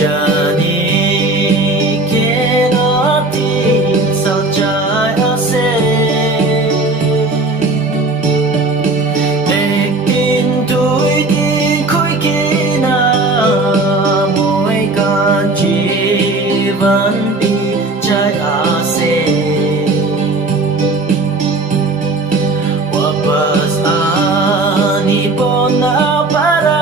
जाने के नाती sao trái ở xe để tin tôi tin khối kia na mỗi cả chỉ vẫn đi trái ở xe wapas ani pon na para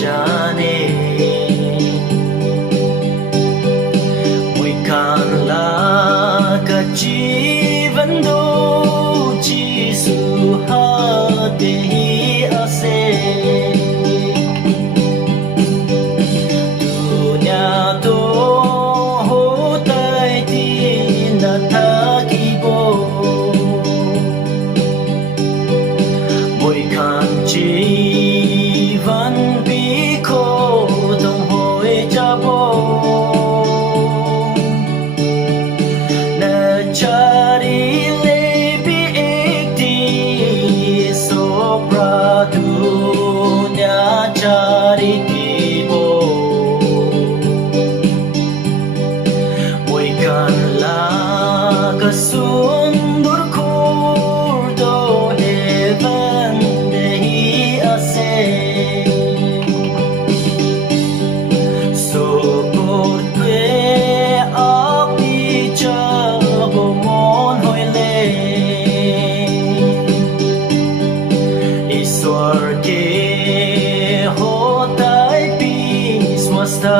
जाने mỗi càng là cả जीवन दो Giêsu hati ase dunia to hotai tin na takibo mỗi càng जीवन cari lebih ikti sopra dunia cari tibo bukanlah kesundur kurdo heaven dehi ase sokor kwe api mon hoi le ईश्वर के होता है पीस मस्ता